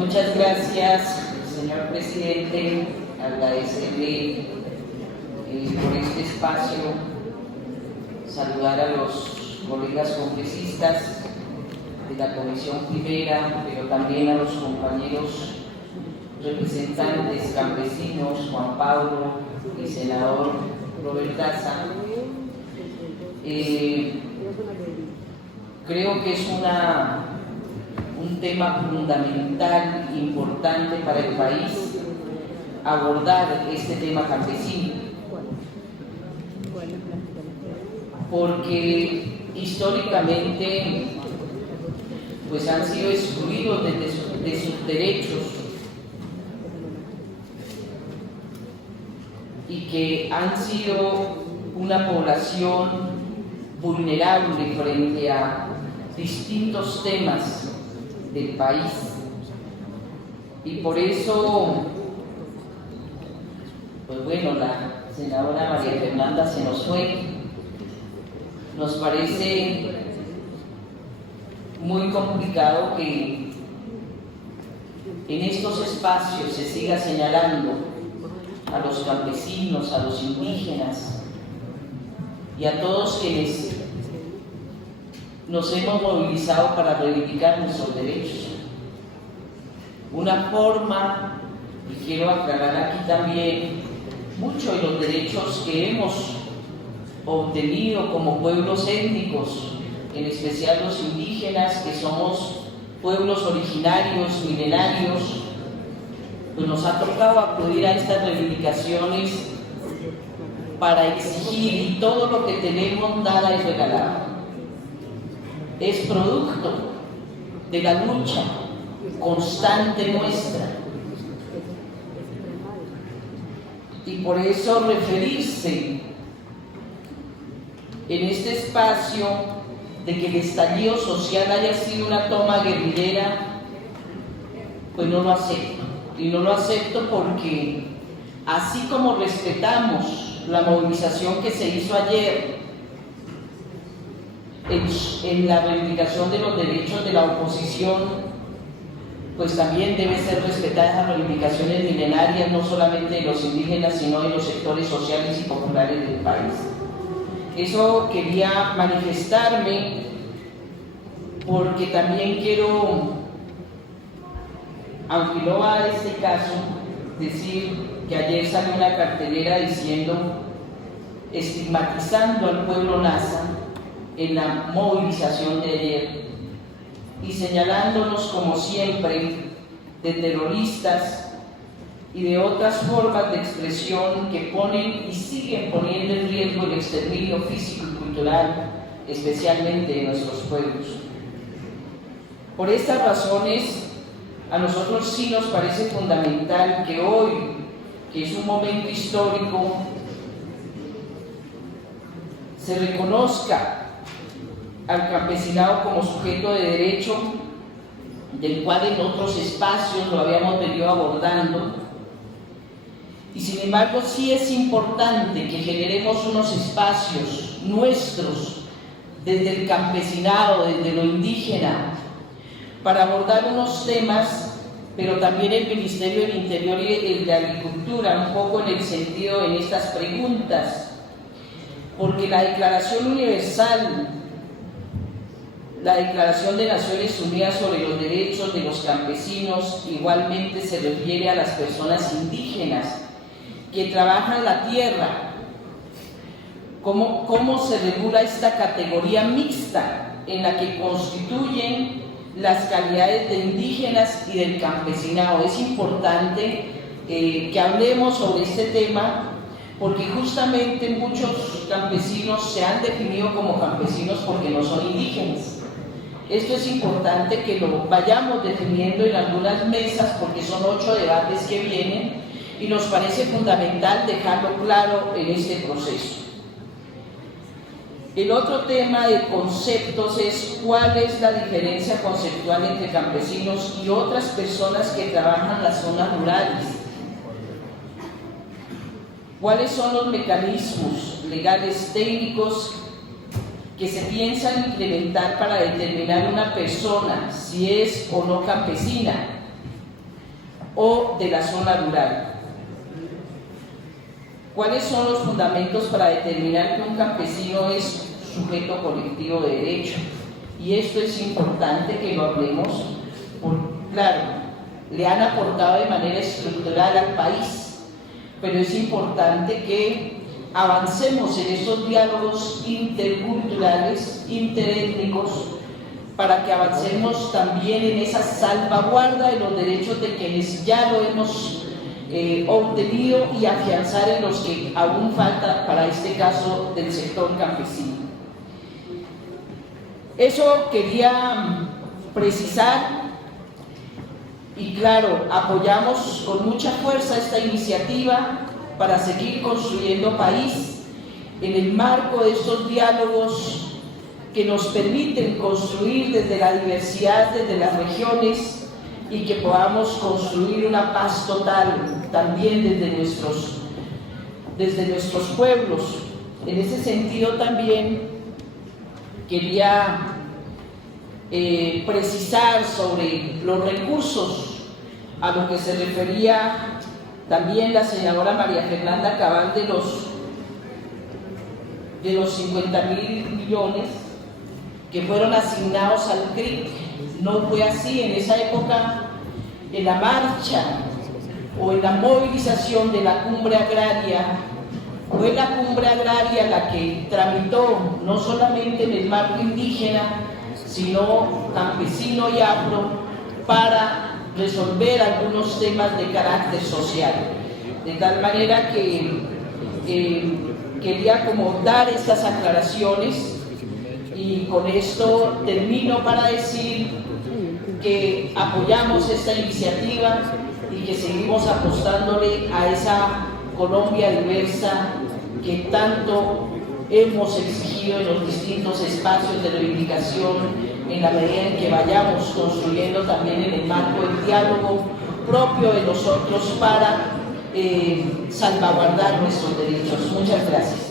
Muchas gracias, señor presidente. Agradecerle por este espacio, saludar a los colegas congresistas de la Comisión Primera, pero también a los compañeros representantes campesinos, Juan Pablo, el senador Robert Daza. Creo que es un tema fundamental, importante para el país, abordar este tema campesino, porque históricamente pues han sido excluidos de sus derechos y que han sido una población vulnerable frente a distintos temas del país. Y por eso, pues bueno, la senadora María Fernanda se nos fue. Nos parece muy complicado que en estos espacios se siga señalando a los campesinos, a los indígenas y a todos quienes nos hemos movilizado para reivindicar nuestros derechos. Una forma, y quiero aclarar aquí también, muchos de los derechos que hemos obtenido como pueblos étnicos, en especial los indígenas, que somos pueblos originarios, milenarios, pues nos ha tocado acudir a estas reivindicaciones para exigir, y todo lo que tenemos nada es regalado. Es producto de la lucha constante nuestra. Y por eso referirse en este espacio de que el estallido social haya sido una toma guerrillera, pues no lo acepto. Y no lo acepto porque así como respetamos la movilización que se hizo ayer en la reivindicación de los derechos de la oposición, pues también deben ser respetadas las reivindicaciones milenarias, no solamente de los indígenas, sino de los sectores sociales y populares del país. Eso quería manifestarme, porque también quiero, aunque no va a este caso, decir que ayer salió una cartelera diciendo, estigmatizando al pueblo nasa en la movilización de ayer y señalándonos como siempre de terroristas y de otras formas de expresión que ponen y siguen poniendo en riesgo el exterminio físico y cultural, especialmente de nuestros pueblos. Por estas razones, a nosotros sí nos parece fundamental que hoy, que es un momento histórico, se reconozca al campesinado como sujeto de derecho, del cual en otros espacios lo habíamos venido abordando. Y sin embargo sí es importante que generemos unos espacios nuestros desde el campesinado, desde lo indígena, para abordar unos temas, pero también el Ministerio del Interior y el de Agricultura, un poco en el sentido en estas preguntas, porque la Declaración Universal, la Declaración de Naciones Unidas sobre los Derechos de los Campesinos, igualmente se refiere a las personas indígenas que trabajan la tierra. ¿Cómo se regula esta categoría mixta en la que constituyen las calidades de indígenas y del campesinado? Es importante que hablemos sobre este tema, porque justamente muchos campesinos se han definido como campesinos porque no son indígenas. Esto es importante que lo vayamos definiendo en algunas mesas, porque son 8 debates que vienen y nos parece fundamental dejarlo claro en este proceso. El otro tema de conceptos es cuál es la diferencia conceptual entre campesinos y otras personas que trabajan en las zonas rurales. ¿Cuáles son los mecanismos legales técnicos que se piensan implementar para determinar una persona si es o no campesina? o de la zona rural. ¿Cuáles son los fundamentos para determinar que un campesino es sujeto colectivo de derecho? Y esto es importante que lo hablemos, porque, claro, le han aportado de manera estructural al país, pero es importante que avancemos en estos diálogos interculturales, interétnicos, para que avancemos también en esa salvaguarda de los derechos de quienes ya lo hemos obtenido y afianzar en los que aún falta, para este caso del sector campesino. Eso quería precisar y claro, apoyamos con mucha fuerza esta iniciativa para seguir construyendo país en el marco de estos diálogos que nos permiten construir desde la diversidad, desde las regiones, y que podamos construir una paz total también desde nuestros pueblos. En ese sentido también quería precisar sobre los recursos a lo que se refería también la senadora María Fernanda Cabal de los 50.000 millones que fueron asignados al CRIC. No fue así. En esa época, en la marcha o en la movilización de la cumbre agraria, fue la cumbre agraria la que tramitó, no solamente en el marco indígena, sino campesino y afro, para resolver algunos temas de carácter social. De tal manera que quería como dar estas aclaraciones, y con esto termino para decir que apoyamos esta iniciativa y que seguimos apostándole a esa Colombia diversa que tanto hemos exigido en los distintos espacios de reivindicación, en la medida en que vayamos construyendo también en el marco del diálogo propio de nosotros para salvaguardar nuestros derechos. Muchas gracias.